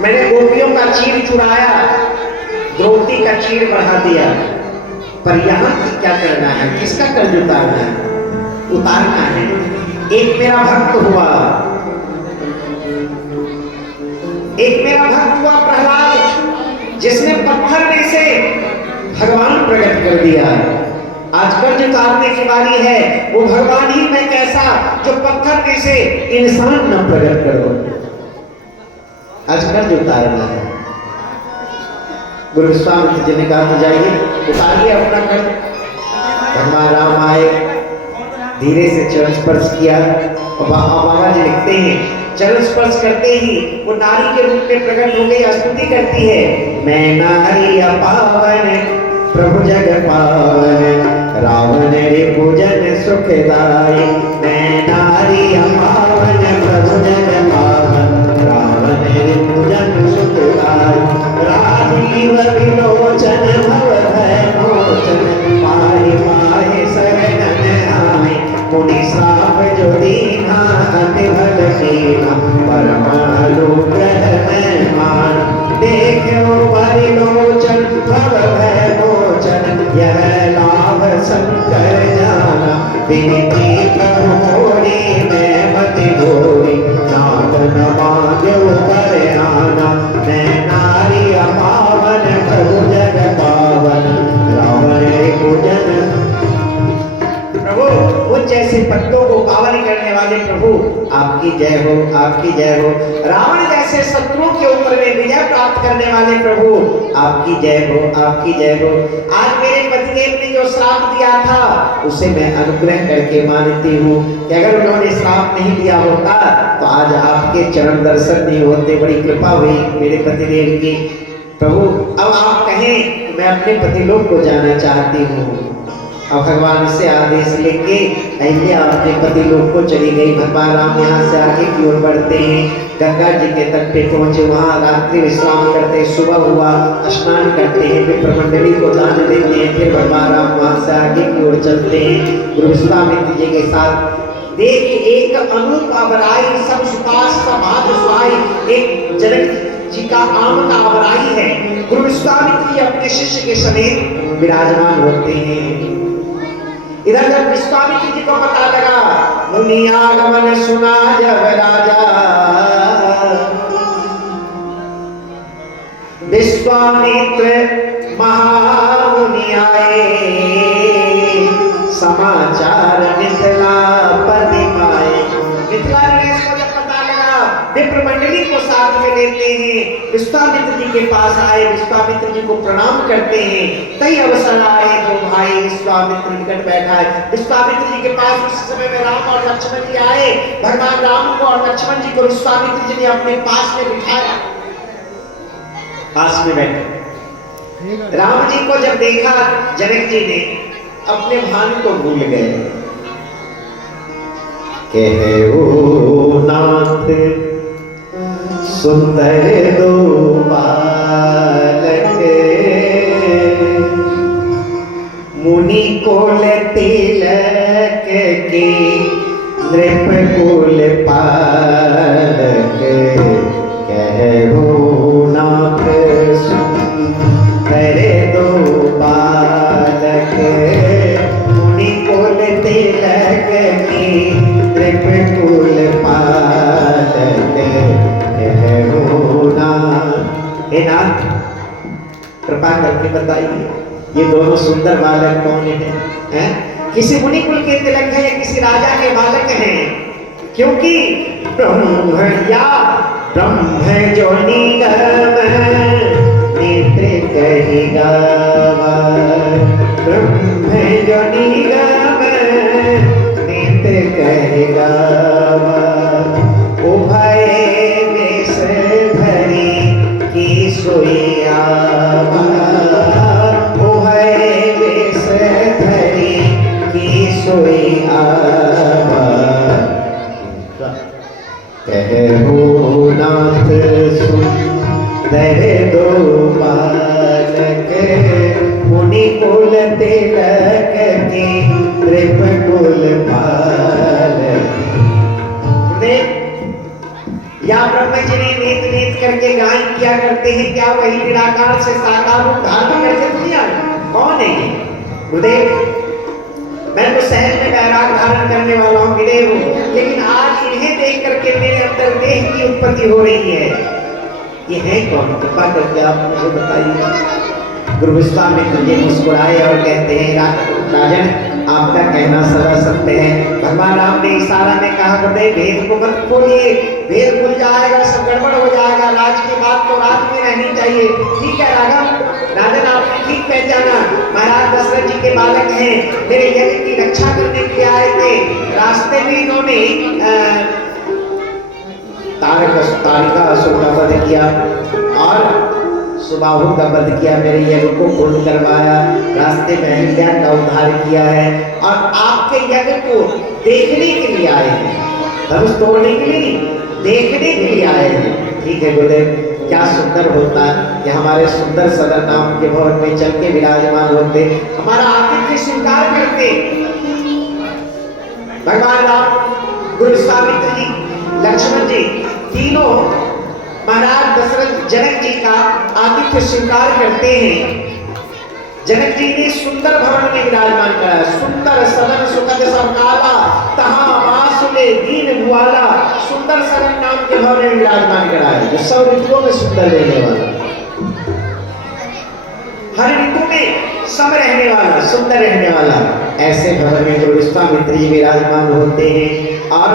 मैंने गोपियों का चीर चुराया, द्रौपदी का चीर बढ़ा दिया, पर यहाँ क्या करना है, किसका कर्ज उतारना है? उतारना है। एक मेरा भक्त हुआ, एक मेरा भक्त हुआ प्रहलाद, जिसने पत्थर में से भगवान प्रकट कर दिया। आज कर्ज उतारने की बारी है। वो भगवान ही मैं कैसा जो पत्थर में से इंसान न प्रकट कर दो। आज कर्ज उतारना है। गुरु विश्वामित्र जी ने कहा तो जाइए उतारिए अपना कर्ज। भगवान राम आए, धीरे से चरण स्पर्श किया और बाबा जी लिखते हैं चरण स्पर्श करते ही वो नारी के रूप में प्रकट हो गई, स्तुति करती है, मैं नारी अपावन प्रभु जग पावन, रावण रे पूजन सुखदाई। मैं नारी अपावन प्रभु जग पावन, रावण रे पूजन सुखदाई। राजीव विलोचन भव भय मोचन, पाहि पाहि शरणन आए। मुनि श्राप जो दीना अति भल कीना, परमानुग्रह में मान। देखो परिलोचन भव भय मोचन, यह लाभ शंकर जाना। विनती प्रभु मोरी मैं मति भोरी, नाथ न मांगो पर आना। मैं नारी अपावन प्रभु जग पावन, रावण पूजन। प्रभु उन जैसे भक्तों को पावन करने वाले प्रभु आपकी जय हो, आपकी जय हो। रावण जैसे शत्रुओं के ऊपर में विजय प्राप्त करने वाले प्रभु आपकी जय हो, आपकी जय हो। आज मेरे पतिदेव ने जो श्राप दिया था उसे मैं अनुग्रह करके मानती हूँ कि अगर उन्होंने श्राप नहीं दिया होता तो आज आपके चरण दर्शन नहीं होते। बड़ी कृपा हुई मेरे पतिदेव की। प्रभु अब आप कहें मैं अपने पतिलोक को जाना चाहती हूँ। अब भगवान से आदेश लेके अहिल्या अपने पति लोग को चली गई। भगवान राम यहाँ से आगे की ओर बढ़ते हैं, गंगा जी के तट पे पहुंचे, वहाँ रात्रि विश्राम करते। सुबह हुआ, स्नान करते हैं, विप्र मंडली को दान देते हैं। फिर भगवान राम वहाँ से आगे की ओर चलते हैं गुरु विश्वामित्र जी के साथ। देख एक अनूप अवराई सब सुपास सभाद सुहाई, एक जनक जी का आम का अवराई है। गुरु विश्वामित्र जी अपने शिष्य के समेत विराजमान होते हैं। इधर जब विश्वामित्र जी को पता लगा, मुनि आगमन सुना जब राजा, विश्वामित्र महामुनि आए, समाचार मिथिलापति पाए। मिथिला नरेश को जब पता लगा, विप्र मंडली को साथ में लेते हैं, विश्वामित्र जी के पास आए, विश्वामित्र जी को प्रणाम करते हैं। कई अवसर आए तो भाई विश्वामित्र निकट बैठा है। विश्वामित्र जी के पास उस समय में राम और लक्ष्मण जी आए। भगवान राम को और लक्ष्मण जी को विश्वामित्र जी ने अपने पास में बिठाया, पास में बैठे। राम जी को जब देखा जनक जी ने अपने भान को भूल गए। कहो नाथ सुंदर दो बालक, मुनि कोल तिलक के नृप कुल पालक। कहो नाथ सुंदर दो बालक, मुनि कोल तिलक के नृप कुल पालक। हे नाथ कृपा करके बताइए ये दोनों सुंदर बालक कौन हैं? किसी मुनि कुल के तिलक है या किसी राजा के बालक हैं? क्योंकि ब्रह्म जो निगम नेत्र कही गावा, ब्रह्म जो निगम नेत्र कही गावा। उभय वेश धरी की सोई आवा, उभय वेश धरी की सोई आवा। कहो नाथ सुन देख करके गायन किया करते हैं, क्या वही निराकार से साकार रूप धारण करके दुनिया कौन है ये? गुरुदेव, मैं तो सहज में वैराग धारण करने वाला हूँ, विदेह हूँ, लेकिन आज इन्हें देख करके मेरे अंदर देह की उत्पत्ति हो रही है। ये है कौन? कृपा करके आप मुझे बताइए। गुरु विश्वामित्र जी मुस्कुराए और कहते हैं, राजन आपका कहना सदा सत्य है। भगवान राम ने इशारा में कहा, गुरुदेव भेद को मत खोलिए, भेद खुल जाएगा, सब गड़बड़ हो जाएगा, राज की बात तो राज में रहनी चाहिए। ठीक है राजन, आपने ठीक पहचाना, महाराज दशरथ जी के बालक हैं, मेरे यज्ञ की रक्षा करने के लिए आए थे। रास्ते में इन्होंने तारिका असुर का वध किया और सुबाहु का वध किया, मेरे यज्ञ को पूर्ण करवाया, रास्ते में अहिल्या का उद्धार किया है और आपके यज्ञ को देखने के लिए आए हैं, धनुष तोड़ने के लिए नहीं, देखने के लिए आए हैं। ठीक है गुरुदेव, क्या सुंदर होता कि हमारे सुंदर सदर नाम के भवन में चल के विराजमान होते, हमारा आतिथ्य स्वीकार करते। भगवान राम, गुरु विश्वामित्र जी, लक्ष्मण जी, तीनों महाराज दशरथ जनक जी का आतिथ्य स्वीकार करते हैं। जनक जी ने सुंदर भवन में विराजमान कराया, सुंदर सदन सुखद सब काला, तहां वासुले दीन भुआला, सुंदर सदन नाम के भवन में विराजमान कराया, जो सब ऋतुओं में सुंदर रहने वाला, हर ऋतु में सब रहने वाला, सुंदर रहने वाला, ऐसे भवन में गुरु विश्वामित्र जी विराजमान होते हैं और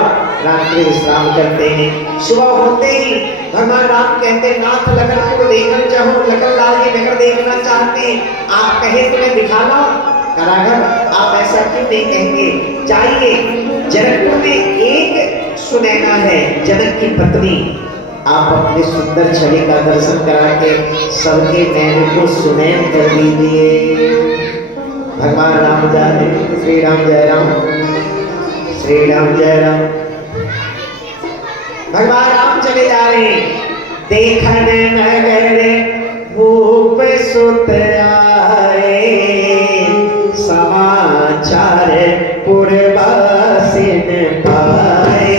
रात्रि विश्राम करते हैं। सुबह होते ही भगवान राम कहते हैं, नाथ लखन को देखना चाहो, लखन लाल जी नगर देखना चाहते हैं, आप कहे तो मैं दिखा लाऊं। राघव आप ऐसा क्यों नहीं कहेंगे, जाइए, जनकपुर में एक सुनैना है, जनक की पत्नी, आप अपने सुंदर छवि का दर्शन करा के सबके नैन को सुनैन कर दीजिए। भगवान राम जा रहे हैं, श्री राम जय राम, श्री राम जय राम। भगवान राम चले जा रहे हैं, देखन नगर भूप सुत आए, समाचार पुरवासिन पाए,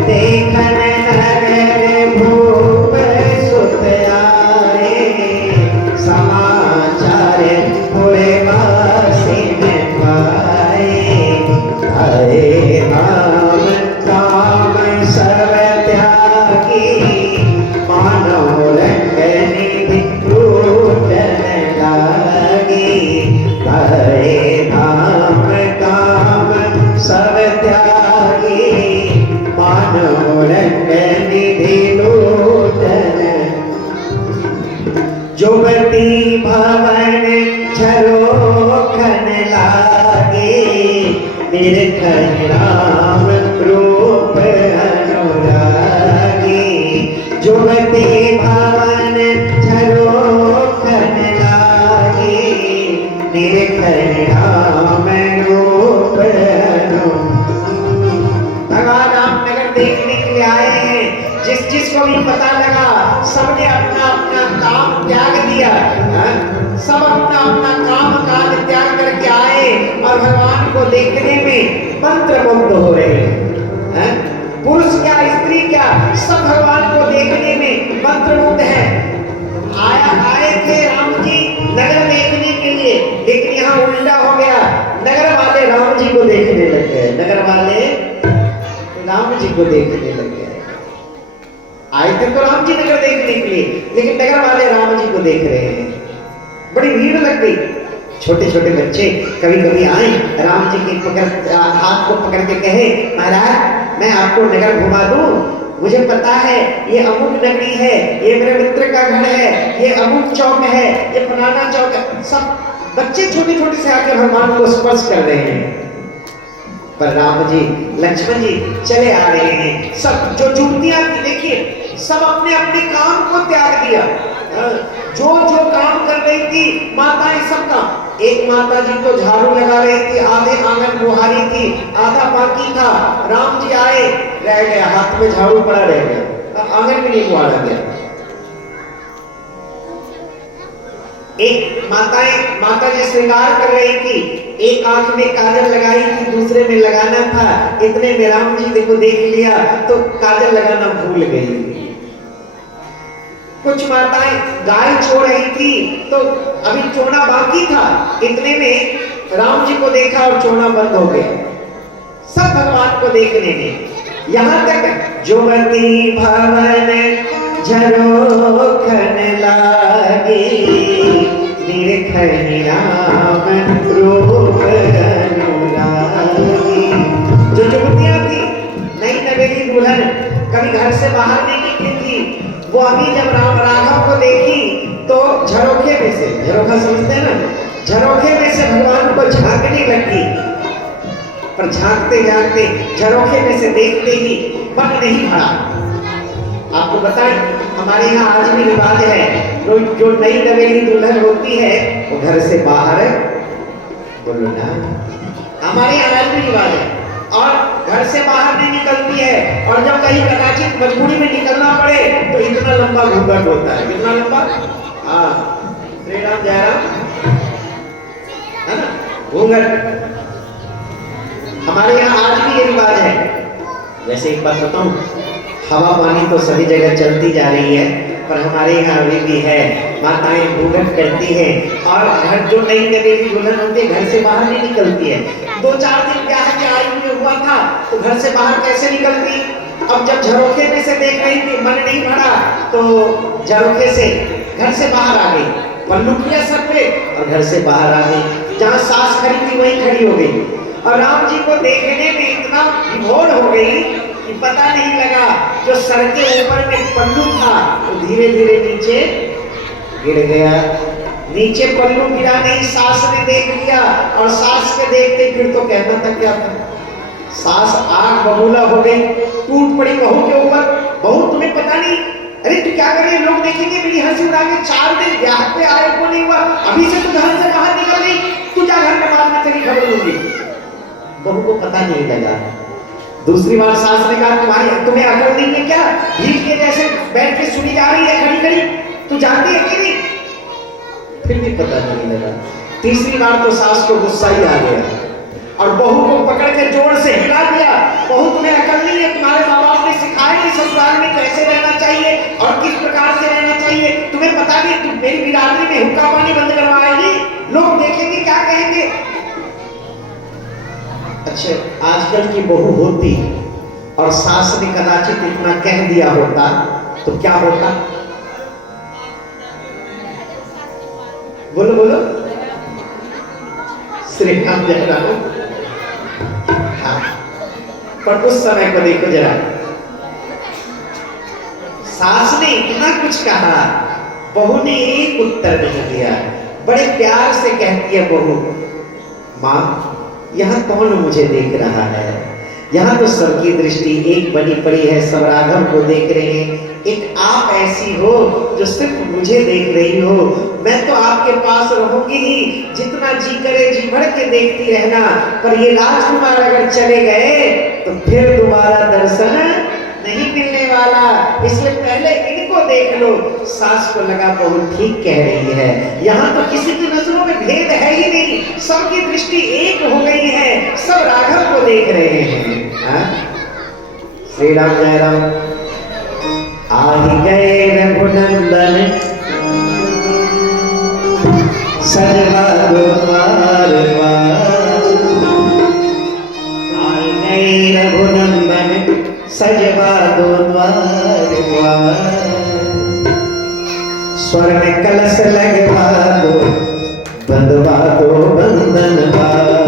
देखन नगर भूप सुत आए, समाचार पुरवासिन पाए, हरे राम काम सब त्यागी, मानव रंग निधि लूटन लागी, हरे राम काम सब त्यागी, मानव रंग निधि लूटन, जुबती भवन झरोखन लागे, निरखन राम रूप अनुरागी, जुबती भवन झरोखन लागे, निरखन राम रूप अनुरागी। भगवान राम नगर देखने के लिए आए हैं, जिसको भी पता लगा सबने अपना अपना काम त्याग दिया, सब अपना अपना काम काज त्याग करके आए और भगवान को देखने में मंत्रमुग्ध हो रहे हैं। पुरुष क्या स्त्री क्या, सब भगवान को देखने में मंत्रमुग्ध है। आए थे राम जी नगर देखने के लिए, लेकिन यहाँ उल्टा हो गया, नगर वाले राम जी को देखने लग गए, नगर वाले राम जी को देखने लग गए। आए थे तो राम जी नगर देखने के लिए, लेकिन नगर वाले राम जी को देख रहे हैं, बड़ी भीड़ लग गई। छोटे छोटे बच्चे कभी कभी आए, राम जी की हाथ को पकड़ के कहे, महाराज मैं आपको नगर घुमा दूं, मुझे पता है ये अमुक नगरी है, ये मेरे मित्र का घर है, ये अमुक चौक है, ये फलाना चौक है। सब बच्चे छोटे छोटे से आकर भगवान को स्पर्श कर रहे हैं, पर राम जी लक्ष्मण जी चले आ रहे हैं। सब जो जुतियां थी, देखिए सब अपने अपने काम को त्याग दिया, जो जो काम कर रही थी माताएं सब काम। एक माता जी तो झाड़ू लगा रही थी, आधे आंगन बुहारी थी, आधा बाकी था। राम जी आए, रह गया, हाथ में झाड़ू पड़ा रह गया, आंगन में नहीं बुहारा गया। एक माता जी श्रृंगार कर रही थी, एक आंख में काजल लगाई थी, दूसरे में लगाना था, इतने में राम जी देखो देख लिया तो काजल लगाना भूल गई। कुछ माताएं गाय चो रही थी तो अभी चोना बाकी था, इतने में राम जी को देखा और चोना बंद हो गया, सब भगवान को देखने में। यहाँ तक जुवती भवन झरोखन लागे, निरखहि राम रूप अनुरागी। जो युवतियां थी, नई नवेली दुल्हन, कभी घर से बाहर नहीं निकली थी, वो अभी जब राम राघव को देखी तो झरोखे में से, झरोखा समझते हैं ना, झरोखे में से भगवान को झांकने लगी। पर झांकते झांकते झरोखे में से देखते ही मन नहीं भरा। आपको बताएं, हमारे यहाँ आज भी रिवाज है, जो नई नवेली दुल्हन होती है वो घर से बाहर, बोलो ना, हमारे यहाँ आज भी रिवाज है, और घर से बाहर नहीं निकलती है, और जब कहीं कदाचित मजबूरी में निकलना पड़े तो इतना लंबा घूंघट होता है। कितना लंबा? हाँ, श्री राम जय राम, है ना, घूंघट। हमारे यहाँ आज भी ये रिवाज है। वैसे एक बात बताऊं, हवा पानी तो सभी जगह चलती जा रही है, पर हमारे यहाँ अभी भी है, माताएं घूंघट करती है, और घर जो नई नवेली दुल्हन होती है घर से बाहर नहीं निकलती है। 2-4 दिन ब्याह के आयु में हुआ था तो घर से बाहर कैसे निकलती? अब जब झरोखे में से देख रही थी, मन नहीं भरा, तो झरोखे से घर से बाहर आ गई, पल्लू किया सर पे और घर से बाहर आ गई। जहाँ सास खड़ी थी वहीं खड़ी हो गई, और राम जी को देखने में इतना विभोर हो गई कि पता नहीं लगा, जो सर के ऊपर में पल्लू था वो धीरे धीरे नीचे गिर गया। नीचे पल्लू गिरा नहीं, सास ने देख लिया, और सास के देखते फिर तो कहना था क्या था, सास आग बबूला हो गई, टूट पड़ी बहू के ऊपर। बहू तुम्हें पता नहीं, अरे तू क्या कर रही है, लोग देखेंगे, मेरी हंसी उड़ाएंगे, 4 दिन ब्याह पे आए को नहीं हुआ, अभी से तू घर से बाहर निकल गई, तू जा घर के बाद में तेरी खबर लूंगी। बहू को पता नहीं लगा। दूसरी बार सास ने कहा, तुम्हें अकल नहीं है क्या, भीड़ के जैसे बैठ के सुनी जा रही है खड़ी खड़ी, तू जानती है कि नहीं? फिर भी पता नहीं लगा। तीसरी बार तो सास को गुस्सा ही आ गया, और बहू को पकड़ के जोर से हिला दिया। बहू तुम्हें अकल नहीं है, तुम्हारे माँ बाप ने सिखाया कि ससुराल में कैसे रहना चाहिए और किस प्रकार से रहना चाहिए, तुम्हें पता नहीं, तुम मेरी बिरादरी में हुक्का पानी बंद करवाएगी, लोग देखेंगे क्या कहेंगे। अच्छा, आजकल की बहू होती और सास ने कदाचित इतना कह दिया होता तो क्या होता? बोलो बोलो, श्री राम जय राम। हाँ, पर उस समय को देखो जरा, सास ने इतना कुछ कहा, बहू ने एक उत्तर नहीं दिया। बड़े प्यार से कहती है बहू, माँ यहाँ कौन मुझे देख रहा है, यहाँ तो सबकी दृष्टि एक बनी पड़ी है, सब राघव को देख रहे हैं, एक आप ऐसी हो जो सिर्फ मुझे देख रही हो। मैं तो आपके पास रहूंगी ही, जितना जी करे जी भर के देखती रहना, पर ये राजकुमार अगर चले गए तो फिर दोबारा दर्शन नहीं मिलने वाला, इसलिए पहले इनको देख लो। सास को लगा बहुत ठीक कह रही है, यहाँ तो किसी की नजरों में भेद है ही नहीं, सबकी दृष्टि एक हो गई है, सब राघव को देख रहे हैं। श्री राम जय राम। आहि गए रघुनंदन सजवा द्वार द्वार, आहि गए रघुनंदन सजवा दो द्वार द्वार, स्वर्ण कलश लगवा दो बंधवा दो बंधनवार,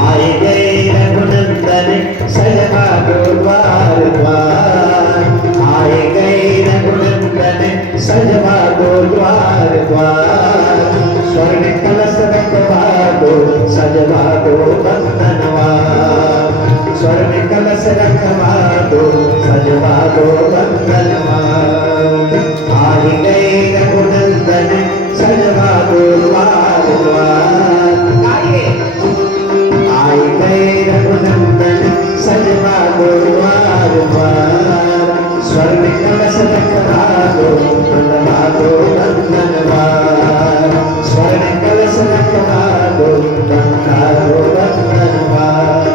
आए गए रघुनंदन सजवा दो द्वार द्वार, आए गए रघुनंदन सजवा दो द्वार द्वार, स्वर्ण कलश रखवा दो सजवा दो बंधनवार, स्वर्ण कलश रखवा दो सजवा दो बंधनवार, आए गए रघुनंदन सजवा दो द्वार द्वार, आए गए रघुनंदन सजवा दो द्वार द्वार, स्वर्ण कलश रखवा दो बंधवा दो बंधनवार, स्वर्ण कलश रखवा दो बंधवा दो बंधनवार।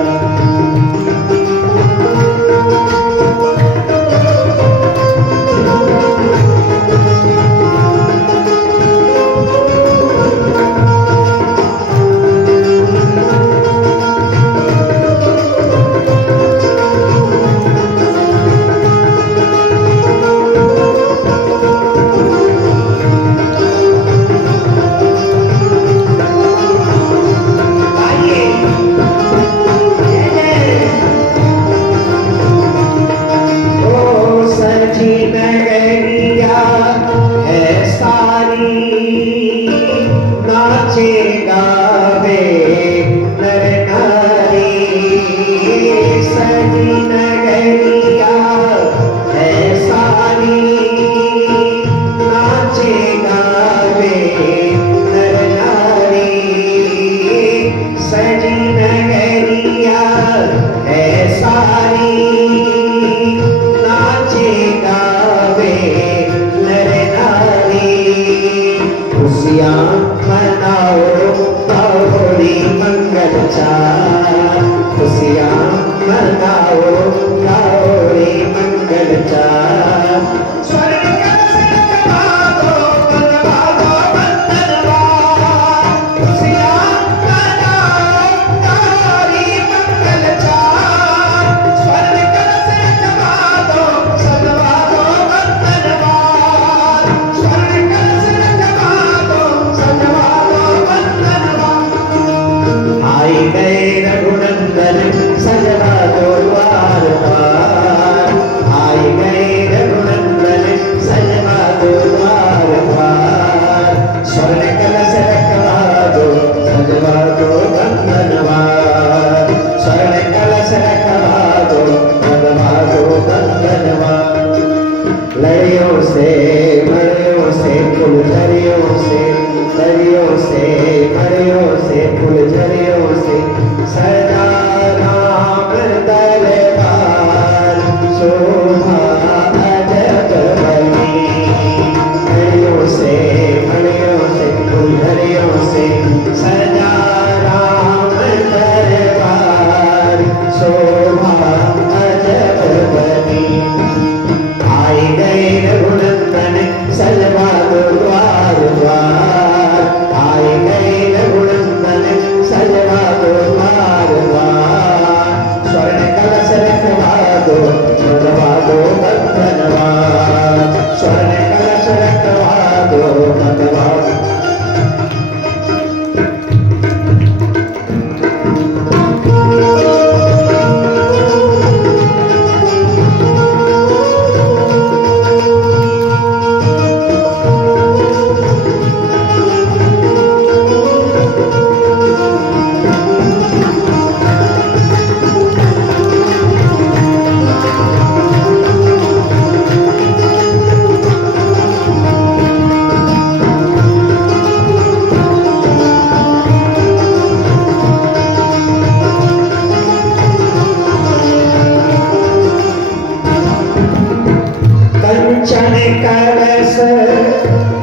कंचन कलश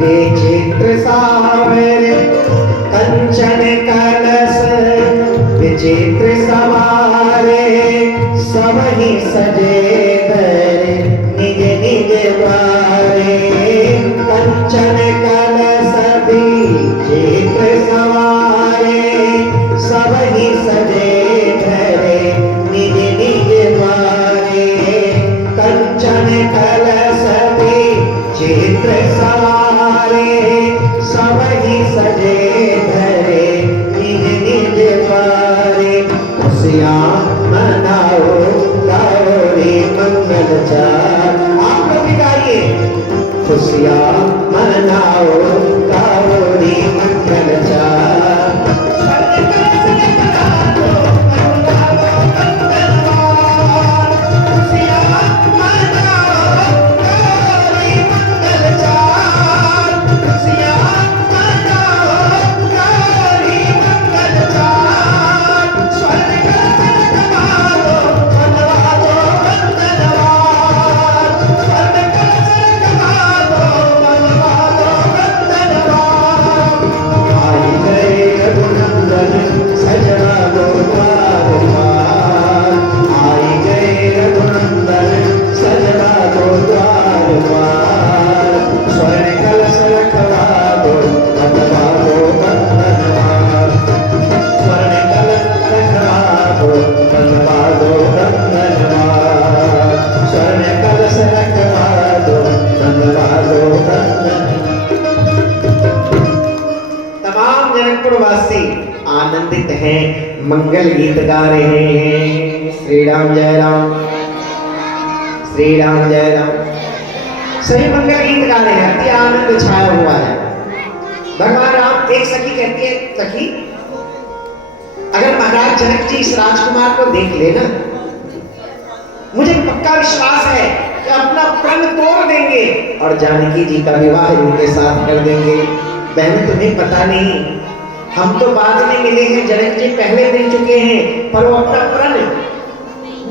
विचित्र सावर, कंचन कलश विचित्र सवारे, सब ही सजे धरे निज निज द्वारे। कंचन कलश विचित्र सवारे, सब ही सजे धरे निज निज द्वारे। कंचन कलश विचित्र सवारे, सब ही सजे धरे निज निज द्वारे। खुशियाँ मनाओ गाओ रे मंगल चार, आप लोग भी गाइए। खुशियाँ मनाओ गाओ रे मंगल चार। आनंदित हैं, मंगल गीत गा रहे हैं। श्री राम जय राम, श्री राम जय राम। सही मंगल गीत गा रहे हैं, अति आनंद छाया हुआ है। भगवान राम, एक सखी कहती है, सखी अगर महाराज जनक जी इस राजकुमार को देख लेना, मुझे पक्का विश्वास है कि अपना प्रण तोड़ देंगे और जानकी जी का विवाह इनके साथ कर देंगे। बहन तुम्हें पता नहीं, हम तो बाद में मिले हैं, जनक जी पहले मिल चुके हैं, पर वो अपना प्रण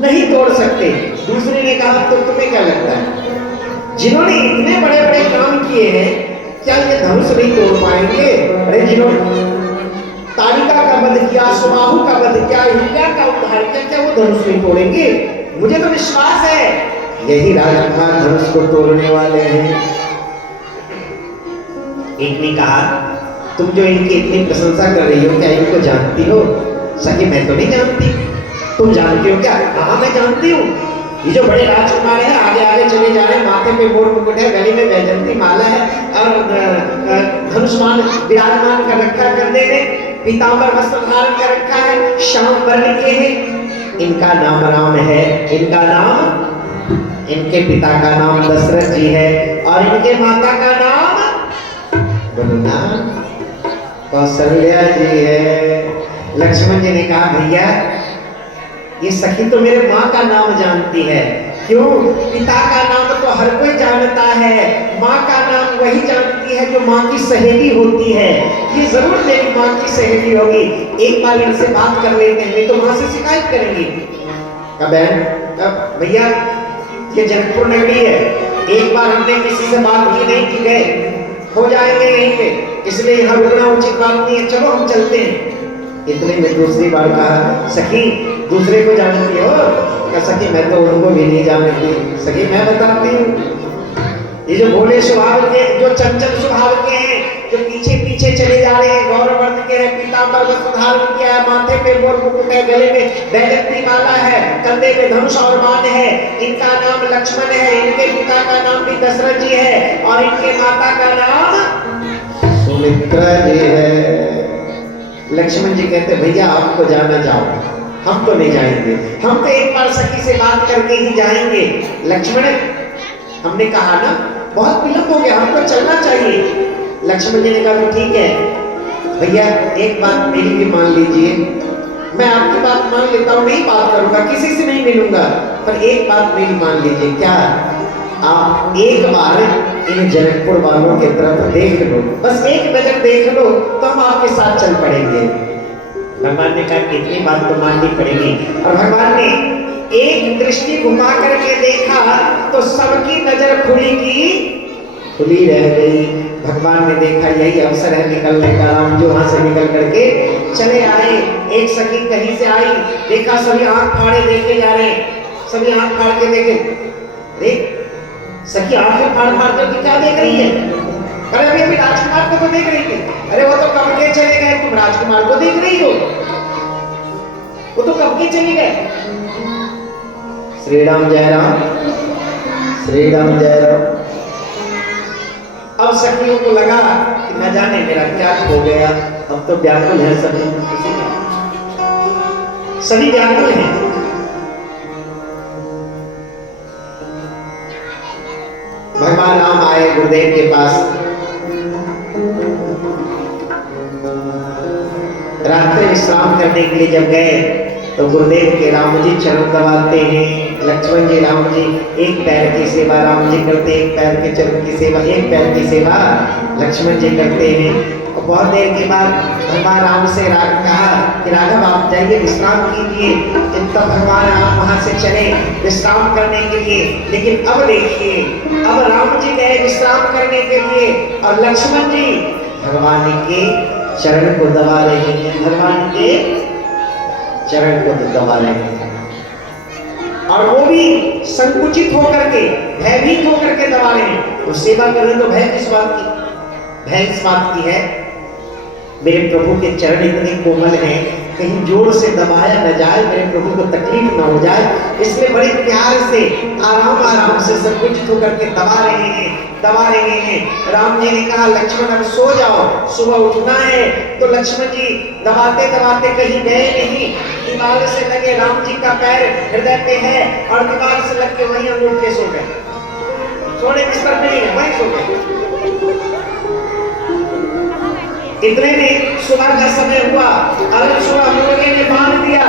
नहीं तोड़ सकते। दूसरे ने कहा तो तुम्हें क्या लगता है, जिन्होंने इतने बड़े बड़े काम किए हैं, क्या ये धनुष नहीं तोड़ पाएंगे? अरे जिन्होंने तारिका का वध किया, सुबाहु का वध किया, हिल्या का उद्धार किया, क्या वो धनुष नहीं तोड़ेंगे? मुझे तो विश्वास है यही राजकुमार धनुष को तोड़ने वाले हैं। एक ने कहा, तुम जो इनकी इतनी प्रशंसा कर रही हो, क्या इनको जानती हो? सखी मैं तो नहीं जानती, तुम जानती हो क्या? हाँ मैं जानती हूँ, ये जो बड़े राजकुमार है आगे आगे चले जा रहे हैं, माथे पे मोर मुकुट है, गले में वैजयंती माला है और धनुष्मान विराजमान कर रखा, कंधे में पीतांबर वस्त्र धारण कर रखा है, श्याम वर्ण के हैं। इनका नाम राम है, इनका नाम, इनके पिता का नाम दशरथ जी है और इनके माता का नाम बोलना कौशल्या जी है। लक्ष्मण जी ने कहा, भैया ये सखी तो मेरे माँ का नाम जानती है। क्यों? पिता का नाम तो हर कोई जानता है, माँ का नाम वही जानती है जो माँ की सहेली होती है। ये जरूर मेरी माँ की सहेली होगी, एक बार इनसे बात कर लेते हैं, तो माँ से शिकायत करेंगी। कब भैया ये जनकपुर नगरी है, एक बार हमने किसी से बात की नहीं की गए, हो जाएंगे यहीं पे, इसलिए यहाँ रुकना उचित बात नहीं है, चलो हम चलते हैं। इतने में दूसरी बार कहा, सखी दूसरे को जानती हो? क्या सखी मैं तो उनको भी नहीं जानती। सखी मैं बताती हूँ, ये जो भोले स्वभाव के, जो चंचल स्वभाव के हैं, जो पीछे पीछे चले जा रहे हैं, गौरवर्ण के हैं, पीतांबर वस्त्र धारण किया है, माथे पे मोर मुकुट है, गले में वैजयंती माला है, कंधे में धनुष और बाण है, इनका नाम लक्ष्मण है, इनके पिता का नाम भी दशरथ जी है और इनके माता का नाम सुमित्रा जी है। लक्ष्मण जी कहते, भैया आपको जाना जाओ, हम तो नहीं जाएंगे, हम तो एक बार सखी से बात करके ही जाएंगे। लक्ष्मण, हमने कहा ना बहुत विलंब हो गया, हमको चलना चाहिए। लक्ष्मण जी ने कहा, ठीक है भैया एक बात मेरी भी मान लीजिए, मैं आपकी बात मान लेता हूँ, नहीं बात करूंगा, किसी से नहीं मिलूंगा, पर एक बात मेरी मान लीजिए। क्या? आप एक बार इन जनकपुर वालों की तरफ देख लो, बस एक नजर देख लो तो हम आपके साथ चल पड़ेंगे। भगवान ने कहा, इतनी बात तो माननी पड़ेगी। और भगवान ने एक दृष्टि घुमा करके देखा तो सबकी नजर खुली की खुली रह गई। भगवान ने देखा यही अवसर है निकलने का, राम जी वहां से निकल करके चले आए। एक सखी कहीं से आई, देखा सभी आंख फाड़े देखे जा रहे, सभी आंख फाड़ के देखे। देख सखी आंखें फाड़ फाड़ कर क्या देख रही है? अरे अभी राजकुमार को तो देख रही थी। अरे वो तो कब के चले गए, तुम राजकुमार को देख रही हो? वो तो कब के चले गए। श्री राम जय राम, श्री राम जय राम। अब सखियों को लगा कि न जाने मेरा क्या हो गया, अब तो व्याकुल है सभी, सभी व्याकुल हैं। भगवान राम आए गुरुदेव के पास, रात्रि विश्राम करने के लिए जब गए तो गुरुदेव के राम जी चरण दबाते हैं। लक्ष्मण जी राम जी एक पैर की सेवा राम जी करते, एक पैर के चरण की सेवा, एक पैर की सेवा लक्ष्मण जी करते हैं। और बहुत देर के बाद भगवान राम से कहा कि राघव आप जाइए विश्राम कीजिए। जब तक भगवान राम वहां से चले विश्राम करने के लिए, लेकिन अब देखिए अब राम जी गए विश्राम करने के लिए और लक्ष्मण जी भगवान के चरण को दबा रहे हैं, भगवान के चरण को दबा रहे हैं। और वो भी संकुचित होकर के, भयभीत होकर के दबा रहे हैं। वो सेवा कर रहे तो भय किस बात की? भय इस बात की है मेरे प्रभु के चरण इतने कोमल हैं, कहीं जोर से दबाया न जाए, मेरे प्रभु को तकलीफ न हो जाए, इसलिए बड़े प्यार से आराम आराम से संकुचित होकर के दबा रहे हैं, दबा रहे हैं। राम जी ने कहा लक्ष्मण अब सो जाओ, सुबह उठना है। तो लक्ष्मण जी दबाते दबाते कहीं गए नहीं, दीवार से लगे राम जी का पैर हृदय पे है और दीवार से लग के वहीं अंगूठ के सो गए, सोने बिस्तर पे नहीं है, वहीं सो गए। इतने में सुबह का समय हुआ, अरब सुबह मुर्गे ने बांध दिया।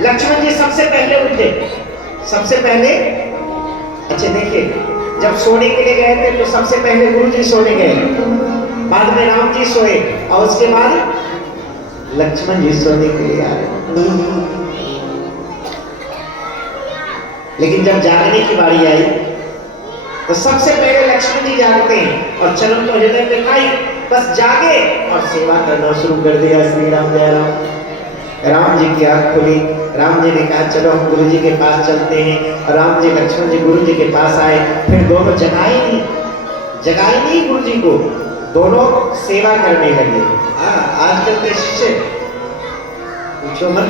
लक्ष्मण जी सबसे पहले उठे, सबसे पहले। अच्छा देखिए, जब सोने के लिए गए थे तो सबसे पहले गुरु जी सोने गए, बाद में राम जी सोए और उसके बाद लक्ष्मण जी सोने के लिए आए। लेकिन जब जागने की बारी आई तो सबसे पहले लक्ष्मण जी जागते हैं और चरण तो हृदय पे खाई, बस जागे और सेवा करना शुरू कर दिया। श्री राम जय राम। राम जी की आंख खुली, राम जी ने कहा चलो हम गुरु जी के पास चलते हैं। राम जी लक्ष्मण जी गुरु जी के पास आए, फिर दोनों जगाए नहीं गुरु जी को, दोनों सेवा करने लगे। आजकल के शिष्य पूछो मत,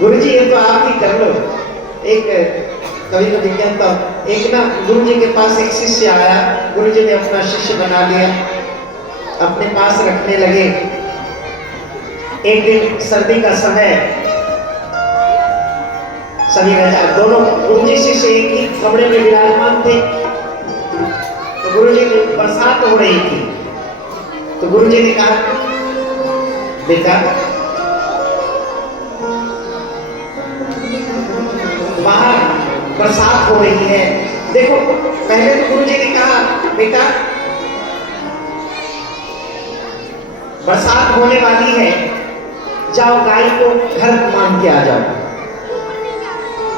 गुरु जी ये तो आप ही कर लो। एक कभी कभी कहता हूँ, एक ना गुरु जी के पास एक शिष्य आया, गुरु जी ने अपना शिष्य बना लिया, अपने पास रखने लगे। एक दिन सर्दी का समय, सभी राजा दोनों गुरु जी शिष्य एक ही कमरे में विराजमान थे। तो गुरु जी को बरसात हो रही थी, तो गुरु जी ने कहा बेटा बाहर बरसात हो रही है, देखो। पहले तो गुरु जी ने कहा बेटा बरसात होने वाली है, जाओ गाय को घर मान के आ जाओ।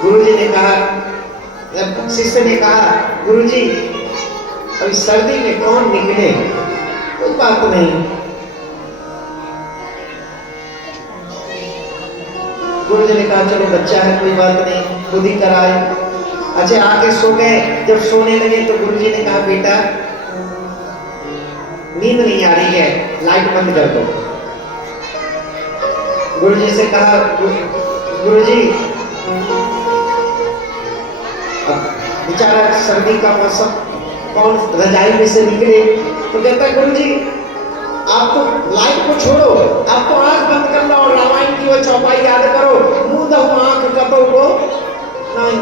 गुरु जी ने कहा, शिष्य ने कहा गुरु जी अभी सर्दी में कौन निकले, कोई बात नहीं। गुरु जी ने कहा चलो बच्चा है कोई बात नहीं, खुद ही कराए। अच्छा आके सो गए। जब सोने लगे तो गुरु जी ने कहा बेटा नींद नहीं आ रही है, लाइट बंद कर दो। गुरु जी से कहा गुरु जी बेचारा सर्दी का मौसम, कौन रजाई में से निकले। तो कहता है गुरु जी आप तो लाइट को छोड़ो, आप तो आंख बंद कर लो और रामायण की वो चौपाई याद करो, मुंह दो आंख कतो को नहीं,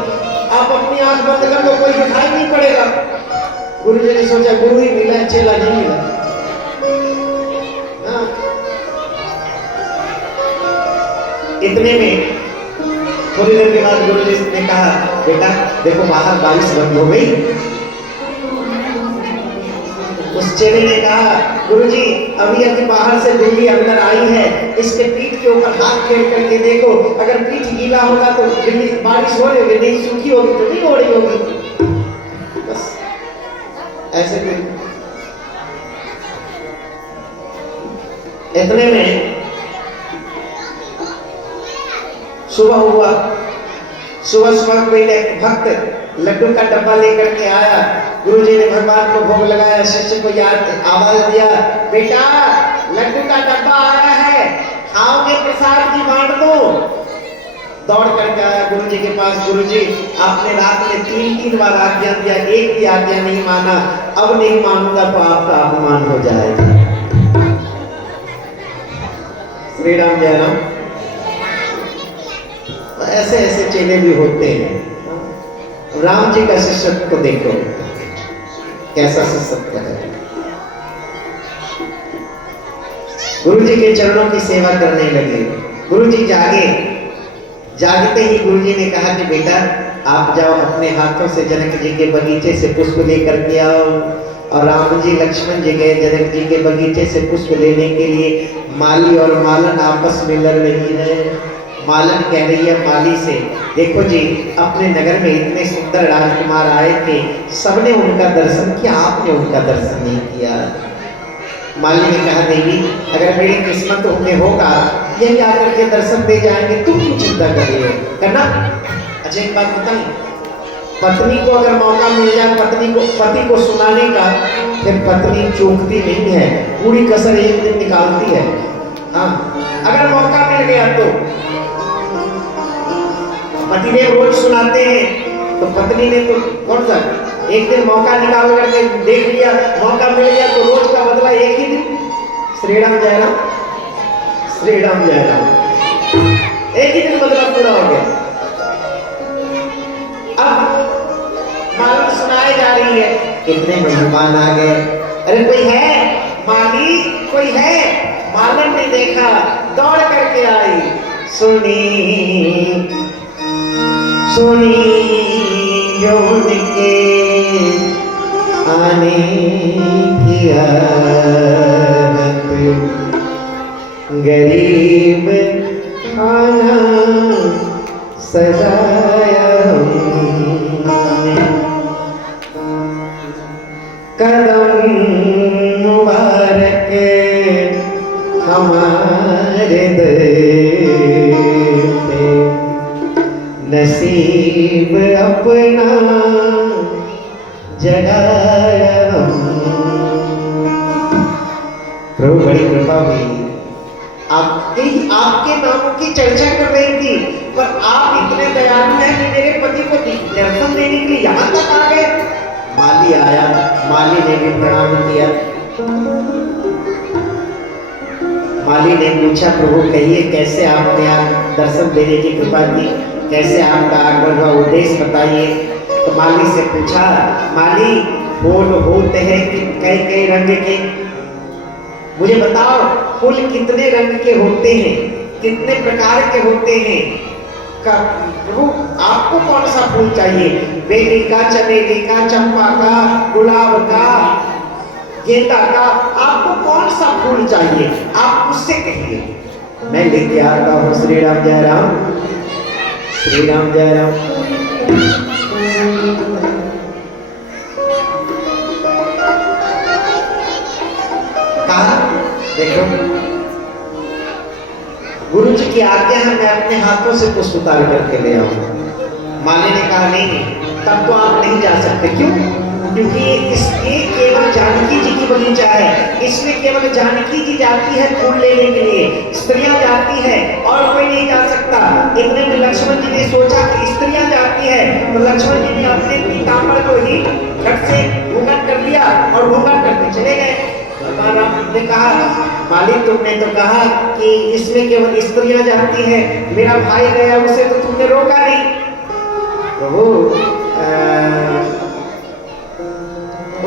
आप अपनी आंख बंद कर लो, कोई दिखाई नहीं पड़ेगा। गुरु जी ने सोचा गुरु ही मिला, चेला नहीं मिला। इतने में थोड़ी देर के बाद गुरु जी ने कहा बेटा देखो बाहर बारिश बंद हो गई। उस चेले ने कहा, गुरुजी अभी अभी बाहर से बिल्ली अंदर आई है, इसके पीठ के ऊपर हाथ फेर करके देखो, अगर पीठ गीला होगा तो बिल्ली बारिश हो रही होगी, नहीं सूखी होगी तो नहीं हो रही होगी। बस ऐसे भी। इतने में सुबह हुआ, सुबह सुबह कोई भक्त लड्डू का डब्बा लेकर के आया, गुरुजी ने भगवान को भोग लगाया, शिष्य को याद आवाज दिया, बेटा लड्डू का डब्बा आया है, खाओगे प्रसाद की बांट दो। दौड़ करके आया गुरुजी के पास, गुरुजी आपने रात में 3 बार आज्ञा दिया, एक भी आज्ञा नहीं माना, अब नहीं मानूंगा तो आपका अपमान हो जाएगा। श्री राम जय राम। ऐसे ऐसे चेले भी होते हैं। राम जी का शिष्यत्व को देखो, कैसा शिष्यत्व है। गुरु जी के चरणों की सेवा करने लगे। गुरु जी जागे, जागते ही गुरु जी ने कहा कि बेटा आप जाओ अपने हाथों से जनक जी के बगीचे से पुष्प लेकर के आओ। और राम जी लक्ष्मण जी गए जनक जी के बगीचे से पुष्प लेने के लिए। माली और मालन आपस में लड़ रही है। मालन कह रही है माली से, देखो जी अपने नगर में इतने सुंदर राजकुमार आए थे, सबने उनका दर्शन किया, आपने उनका दर्शन नहीं किया। माली ने कहा देवी अगर मेरी किस्मत में होगा यही आकर के दर्शन दे जाएंगे, तुम क्यों चिंता कर रही हो। करना अच्छा एक बात बताएं, पत्नी को अगर मौका मिल जाए पति को सुनाने का, फिर पत्नी चूकती नहीं है, पूरी कसर एक दिन निकालती है। हाँ अगर मौका मिल गया तो पतिदेव रोज सुनाते हैं, तो पत्नी ने तो कौन सा एक दिन मौका निकाल करके देख लिया, मौका मिल गया तो रोज का बदला एक ही दिन। श्री राम जय राम, श्री राम जय राम। एक ही दिन बदला पूरा हो गया। अब मालूम सुनाई जा रही है, कितने मेहमान आ गए। अरे कोई है माली, कोई है। मालन ने देखा, दौड़ करके आई, सुनी जो उनके आने की आदत, गरीब खाना सजाया हमने, कदम मुबारक हमारे दर पे, नसीब अपना जगाया हम। प्रभु बड़ी कृपा हुई, आपके नामों की चर्चा कर रही थी, पर आप इतने दयालु हैं कि मेरे पति को दर्शन देने के लिए यहाँ तक आ गए। माली आया, माली ने भी प्रणाम किया। माली ने पूछा प्रभु कहिए कैसे आपने आज दर्शन देने की कृपा की, कैसे आपका आगमन हुआ, उद्देश्य बताइए। तो माली से पूछा, माली फूल होते हैं कि कई कई रंग के, मुझे बताओ फूल कितने रंग के होते हैं, कितने प्रकार के होते हैं। प्रभु आपको कौन सा फूल चाहिए, बेली का, चमेली का, चंपा का, गुलाब का, गेंदा का, आपको कौन सा फूल चाहिए आप मुझसे कहिए, मैं लेके आता हूँ। श्री राम जय राम, श्री राम जय राम। कहा देखो गुरु जी की आज्ञा है, मैं अपने हाथों से पुष्प उतार करके ले आऊंगा। माली ने कहा नहीं, तब तो आप नहीं जा सकते। क्यों? क्योंकि इसके केवल जानकी जी की बगीचा है, इसमें केवल जानकी जी जाती है फूल लेने के लिए, स्त्रियां जाती है और कोई नहीं जा सकता। इतने में लक्ष्मण जी ने सोचा कि स्त्रियां जाती है, तो लक्ष्मण जी ने अपने पीताम्बर को ही घट से घूंघट कर दिया और घूंघट करके चले गए। राम ने कहा मालिक तुमने तो कहा कि इसमें केवल स्त्रियां जाती है, मेरा भाई गया उसे तो तुमने रोका नहीं। प्रभु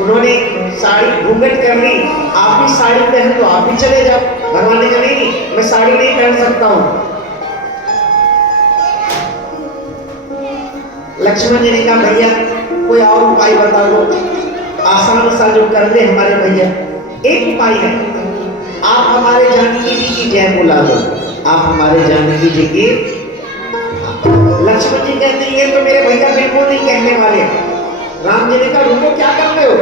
उन्होंने साड़ी घूंघट कर ली, आप भी साड़ी पहन लो, आप भी चले जाओ। भगवान ने कहा नहीं, मैं साड़ी नहीं पहन सकता हूँ। लक्ष्मण जी ने कहा भैया कोई और उपाय बता दो। आसान सा जो कर ले हमारे भैया। एक उपाय है, आप हमारे जानकी जी की जय बुला दो। आप हमारे जानकी जी की। लक्ष्मण जी कहते हैं ये तो मेरे भैया बिल्कुल नहीं कहने वाले। राम जी ने कहा रुको, क्या कर रहे हो,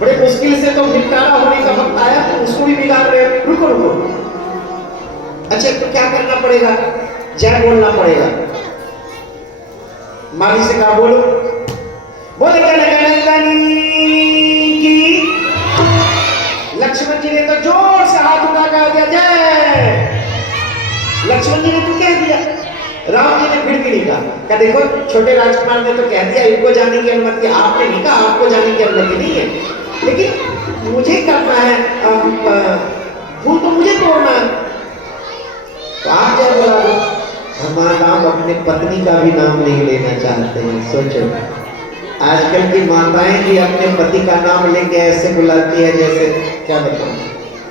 बड़े मुश्किल से तो निपटारा होने का वक्त आया, तो उसको भी बिगाड़ रहे हो, रुको रुको। अच्छा तो क्या करना पड़ेगा, जय बोलना पड़ेगा। माली से कहा बोलो, बोले जनगणनी की। लक्ष्मण जी ने तो जोर से हाथ उठा कर दिया जय। लक्ष्मण जी ने तो कह दिया, राम जी ने फिर भी नहीं कहा। देखो छोटे राजकुमार ने तो कह दिया इनको जाने की अनुमति, आपने नहीं कहा आपको जाने की अनुमति नहीं है, लेकिन मुझे करना है, फूल तो मुझे तोड़ना है। तो आप क्या बोला, हमारा नाम अपने पत्नी का भी नाम नहीं लेना चाहते हैं। सोचो आजकल की माताएं भी अपने पति का नाम लेके ऐसे बुलाती है जैसे क्या बताऊं।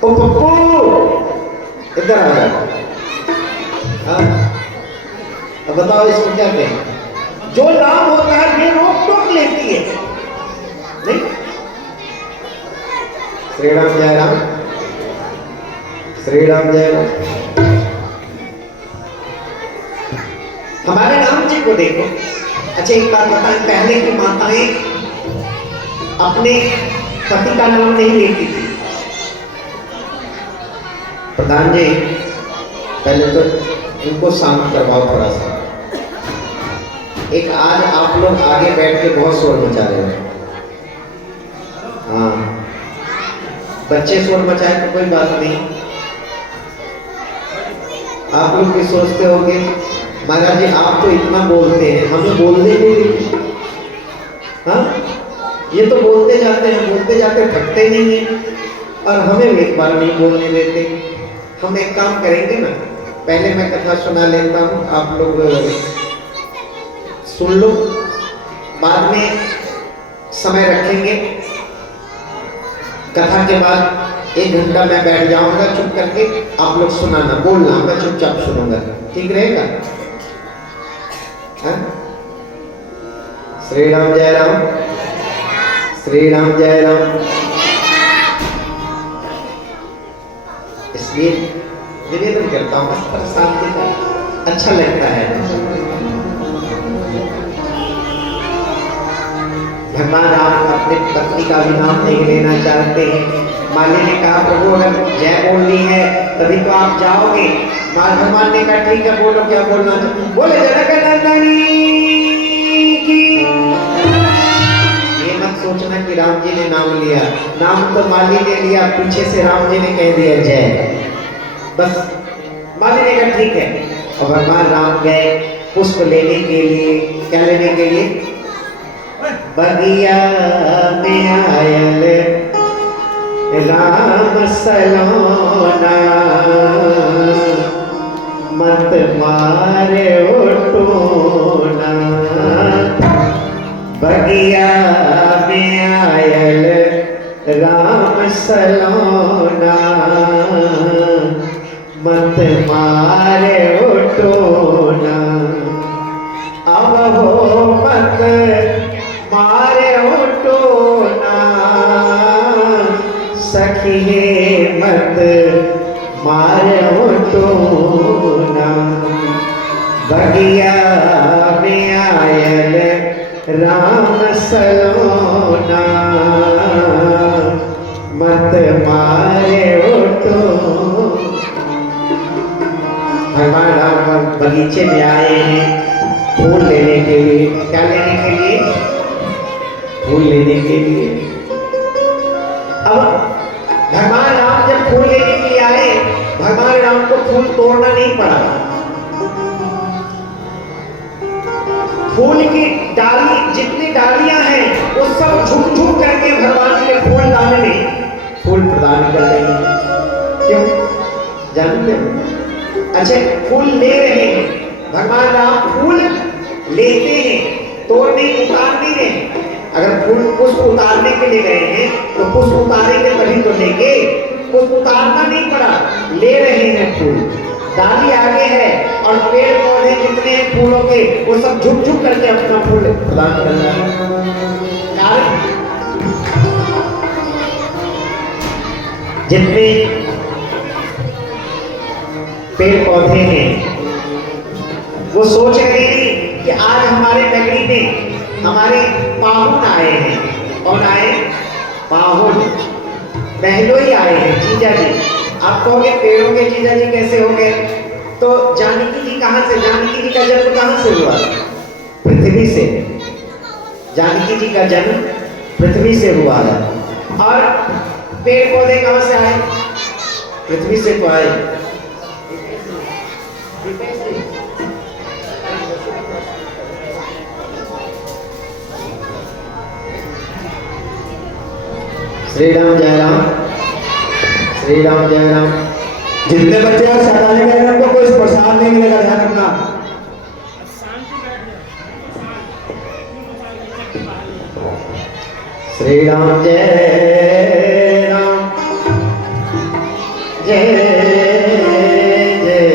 ओ पप्पू इधर आ जाओ। अब बताओ इसको क्या कहें। जो नाम होता है ये रोक टोक लेती है नहीं। श्री राम जय राम, श्री राम जय राम। हमारे राम जी को देखो। अच्छा एक बात बताएं, पहले की माताएं अपने पति का नाम नहीं लेती थी। प्रधान जी पहले तो इनको शांत करवाओ थोड़ा सा। एक आज आप लोग आगे बैठ के बहुत शोर मचा रहे हो। हाँ बच्चे शोर मचाए तो कोई बात नहीं, आप लोग भी सोचते होंगे महाराज जी आप तो इतना बोलते हैं, हमें बोलने नहीं देते। हाँ ये तो बोलते जाते हैं, थकते नहीं हैं, और हमें एक बार नहीं बोलने देते। हम एक काम करेंगे ना, पहले मैं कथा सुना लेता हूँ, आप लोग सुन लो, बाद में समय रखेंगे। कथा के बाद 1 घंटा मैं बैठ जाऊंगा चुप करके, आप लोग सुनाना, बोलना, मैं चुपचाप सुनूंगा, ठीक रहेगा? श्री राम जय राम, श्री राम जय राम। इसलिए निवेदन करता हूँ बस पर शांति का, अच्छा लगता है। भगवान राम अपने पत्नी का भी नाम नहीं लेना चाहते हैं। माली ने कहा प्रभु अगर जय बोलनी है तभी तो आप जाओगे। भगवान ने कहा ठीक है बोलो क्या बोलना था। बोले जनगणनी की। ये मत सोचना कि राम जी ने नाम लिया, नाम तो माली ने लिया, पीछे से राम जी ने कह दिया जय, बस माली ने कहा ठीक है। और भगवान राम गए पुष्प लेने के लिए। क्या लेने के लिए? बगिया में आयल राम सलोना, मत मारे टोना। बगिया में आयल राम सलोना, मत मारे टोना। अब हो मत मारे टोना, सखिए मत मारे टोना। बगिया में आयल राम सलोना, मत मारे टोना। भगवान राम बगीचे में आए हैं फूल लेने के लिए। क्या लेने के लिए? फूल लेने के लिए। अब भगवान राम जब फूल लेने के लिए आए, भगवान राम को फूल तोड़ना नहीं पड़ा। फूल की डाली जितनी डालियां हैं वो सब झुक झुक करके भगवान के फूल डाले में फूल प्रदान कर रही हैं। क्यों जानते हो? अच्छा फूल ले रहे हैं, भगवान राम फूल लेते हैं, तोड़ने उतार नहीं रहे। अगर फूल पुष्प उतारने के लिए गए हैं तो पुष्प उतारेंगे तभी तो लेंगे, पुष्प उतारना नहीं पड़ा, ले रहे हैं फूल। डाली आगे है और पेड़ पौधे जितने हैं फूलों के वो सब झुक झुक करके अपना फूल प्रदान कर रहे हैं। कारण जितने पेड़ पौधे हैं वो सोच रहे हैं कि आज हमारे नगरी में हमारे पाहुन आए हैं। कौन आए? पाहुन, महलोई आए हैं, जीजा जी। आप कहोगे पेड़ों के जीजा जी कैसे हो गए? तो जानकी जी कहाँ से, जानकी जी का जन्म कहाँ से हुआ? पृथ्वी से। जानकी जी का जन्म पृथ्वी से हुआ है। और पेड़ पौधे कहाँ से आए? पृथ्वी से तो आए। श्री राम जय राम, श्री राम जय राम। जितने बच्चे हैं शैतानी कर रहे हैं उनको कोई प्रसाद नहीं मिलेगा, ध्यान रखना। श्री राम जय राम, जय जय।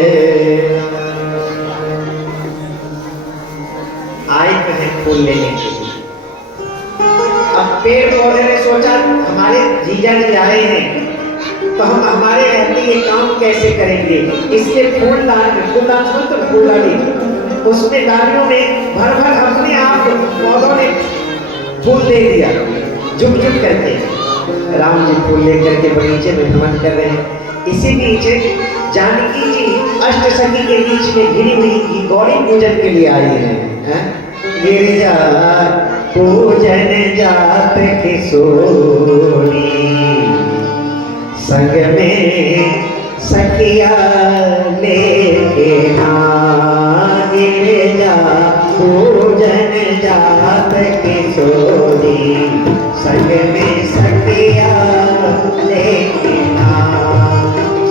आए कहे फूल लेने के लिए। अब पेड़ पौधे ने सोचा हमारे जीजा जी आए हैं तो हम हमारे रहते ये काम कैसे करेंगे, इसलिए फूलदान उसने डालियों में भर भर अपने आप पौधों ने फूल दे दिया, झुक झुक करके। राम जी फूल लेकर के बगीचे में भ्रमण कर रहे हैं। इसी बीच जानकी जी अष्ट सखी के बीच में घिरी हुई गौरी पूजन के लिए आई है। गिरिजा पूजन जात किशोरी, संग में सखिया लेके ना। गिरिजा पूजन जात किशोरी, संग में सखिया लेके ना।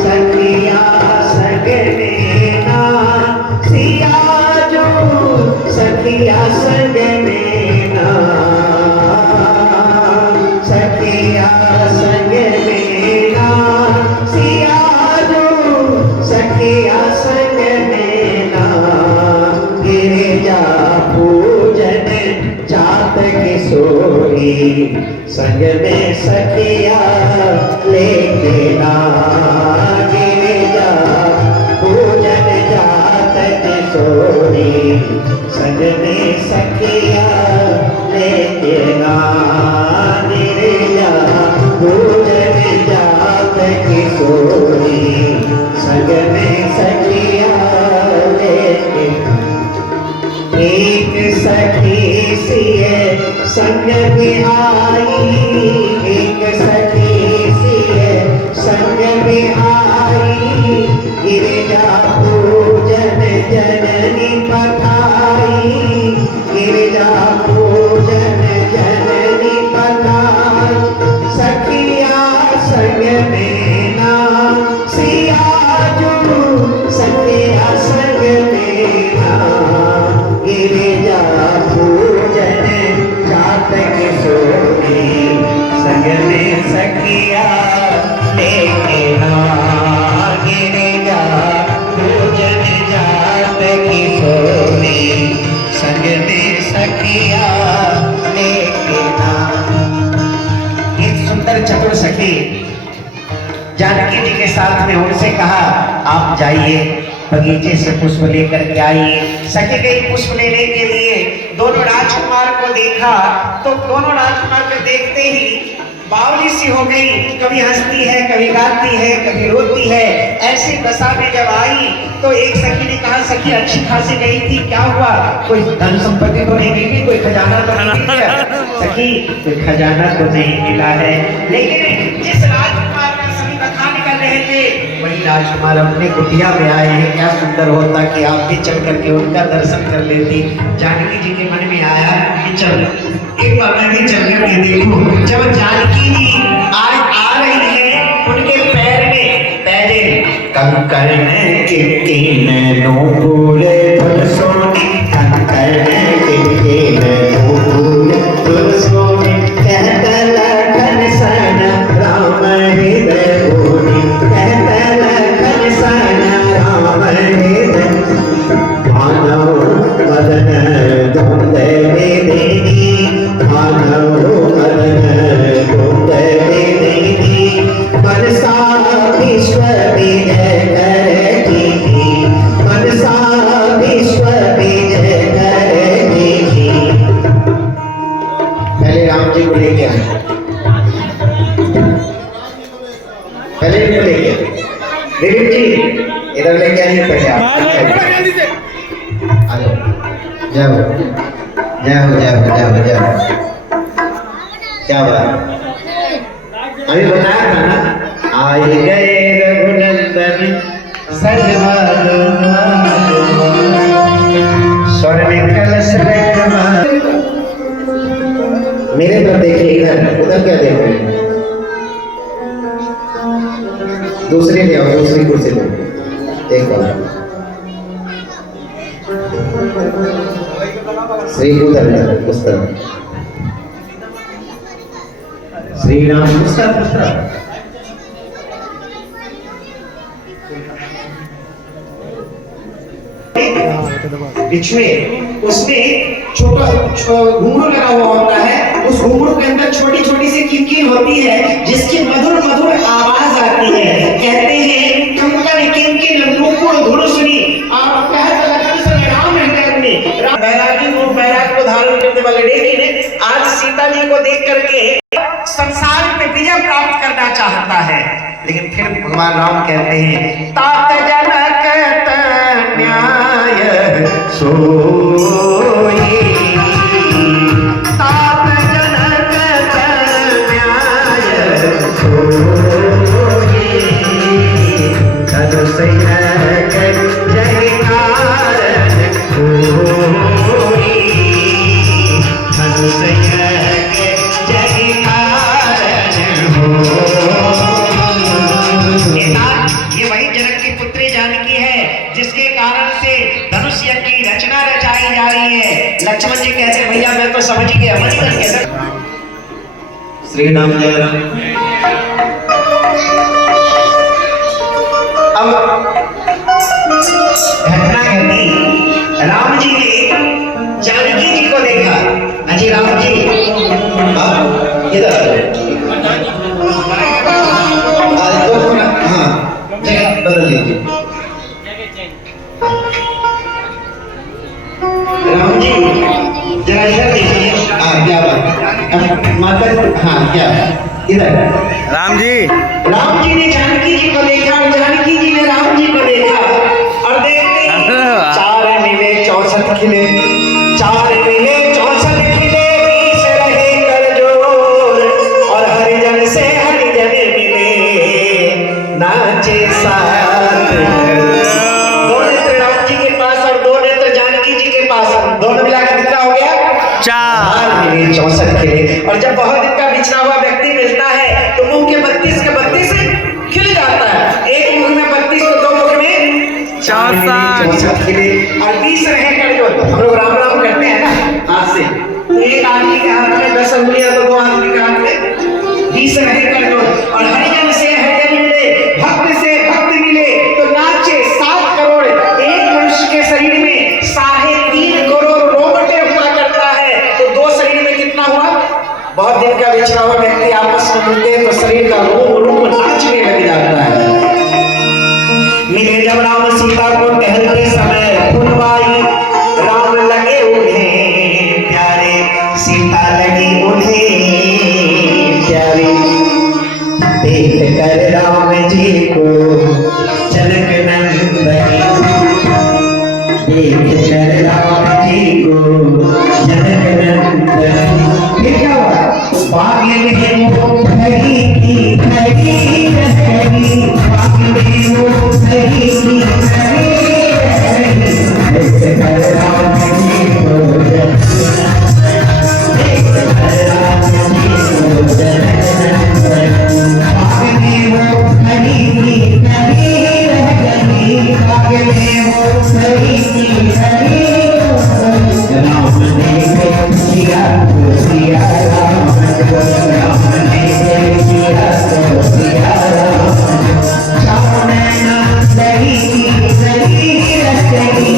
सखिया संग में ना, सिया जो सखिया संग में ना। सखिया संग में ना, सिया जो सखिया संग में ना। गिरिजा पूजन जात किशोरी, संग में सखिया लेके ना। गिरिजा पूजन जात किशोरी, संग में सखिया लेके ना। गिरिजा पूजन जात किशोरी, संग में सखिया लेके। एक सखी सिए संग में आई, एक सखी सिए संग में आई। गिरिजा पूजन जननी पठाई, गिरिजा पूजन जननी पठाई। सखिया संग में ना, सिया जो सखिया संग में ना। गिरिजा पूजन जात किशोरी, संग में सखिया लेके ना। गिरिजा पूजन जात किशोरी, संग में सखिया लेके ना। एक सुंदर चतुर सखी जानकी जी के साथ में उनसे कहा आप जाइए बगीचे से पुष्प लेकर के आइए। सखी गई पुष्प लेने के लिए। दोनों राजकुमार को देखा तो दोनों राजकुमार को देखते ही बावली सी हो गई। कभी हंसती है, कभी गाती है, कभी रोती है। ऐसी दशा में जब आई तो एक सखी ने कहा सखी अच्छी खासी गई थी, क्या हुआ? कोई धन संपत्ति तो नहीं मिली, कोई खजाना तो नहीं मिला? सखी कोई खजाना तो नहीं मिला है, लेकिन जिस राजकुमार का सभी कथा निकल रहे थे वही राजकुमार अपने कुटिया में आए हैं। क्या सुंदर होता कि आप भी चल करके उनका दर्शन कर लेती। जानकी जी के मन में आया कि चल एक बार मैं भी चल करके देखूं। जब जानकी जी आ रही है उनके पैर में पैरे कंकर के नूपुर धुन सोनी, कंकर के नूपुर धुन सोनी। कहता लखन सन राम हृदय भूमि, कहता लखन सन राम हृदय। मानव मदन धुंध देनी, मानव मदन धुंध देनी। मनसा लेके आए, पहले इनको लेके आए। दिलीप जी इधर लेके आइए पहले आप। आ जाओ, जाओ जाओ जाओ जाओ जाओ। क्या बात, अभी बताया था ना, आए गए रघुनंदन स्वर में कलश मेरे तरफ देखिए, इधर उधर क्या देख रहे हैं? दूसरी ले आओ, दूसरी कुर्सी ले एक बार। श्री उधर उस तरफ, श्री राम उस तरफ। बीच में उसमें छोटा घुंघरू लगा हुआ होता है, उस घुंघरू के अंदर छोटी छोटी सी किनकिन होती है जिसकी मधुर मधुर आवाज आती है। कहते हैं कंकण किनकिन नूपुर धुरसुनी, आप कहत लखन संग राम हृदय में। बैरागी को बैराग को धारण करने वाले लेकिन आज सीता जी को देख करके संसार में विजय प्राप्त करना चाहता है, लेकिन फिर भगवान राम कहते हैं तात जनक न्याय सोई, तात जनक न्याय सोई, धनुषय जयकार होई, धनुषय ये वही जनक की पुत्री जानकी है जिसके कारण से धनुष यज्ञ की रचना रचाई जा रही है। लक्ष्मण जी कहते हैं भैया मैं तो समझ गया, मंथन कैसे। श्री राम जय राम। अब घटना घटी, राम जी ने जानकी जी को देखा। अजी राम जी इधर बदल लीजिए। राम जी जरा इधर देखिए। क्या बात, माता हाँ क्या इधर। राम जी ने जानकी जी को देखा और जानकी जी ने राम जी को देखा और देखते चार मिले 64 खिले, चार मिले 64 खिले, 20 रहे कर जोर और हरिजन से हरिजन मिले नाचे साथ। दो नेत्र राम जी के पास और दो नेत्र जानकी जी के पास, दोनों मिलाकर कितना हो गया? 4 मिले 64 खिले। और जब बहुत दिन का बिछड़ा हुआ व्यक्ति मिलता है तो मुंह के 32 के 32 खिल जाता है। एक मुंह में 32 तो दो मुंह में 64 खिले और 20 रहे कर जो। हम लोग राम राम करते हैं ना हाथ से, तो एक आदमी के हाथ में 10 उंगलियां तो दो आदमी के हाथ में 20 रहे कर जो। और हरिजन से हरिजन मिले, भक्त से भक्त मिले तो नाचे 7 करोड़। एक मनुष्य के शरीर में 3.5 करोड़ रोबोटे हुआ करता है, तो 2 शरीर में कितना हुआ? बहुत दिन का बिछड़ा हुआ व्यक्ति आपस में मिलते हैं तो शरीर का रोम नाचने लग जाता है। मिले जब राम सीता को टहलते समय फुलवाई, राम लगे उन्हें प्यारे, सीता लगी उन्हें प्यारी। देख कर राम जी को जनक नंदनी, देख कर राम जी को जनक नंदनी। फिर क्या हुआ? बागे में वो खरी की खरी रहरी, बागे में वो खरी की खरी रहरी। देख कर राम जी को जनक नंदनी, देख कर राम जी को जनक नंदनी। बागे में वो खरी की खरी रहरी, बागे में वो खरी की खरी रहरी। राम ने किया तो सिया राम, राम ने किया तो सिया राम। चावना दही की दही रखी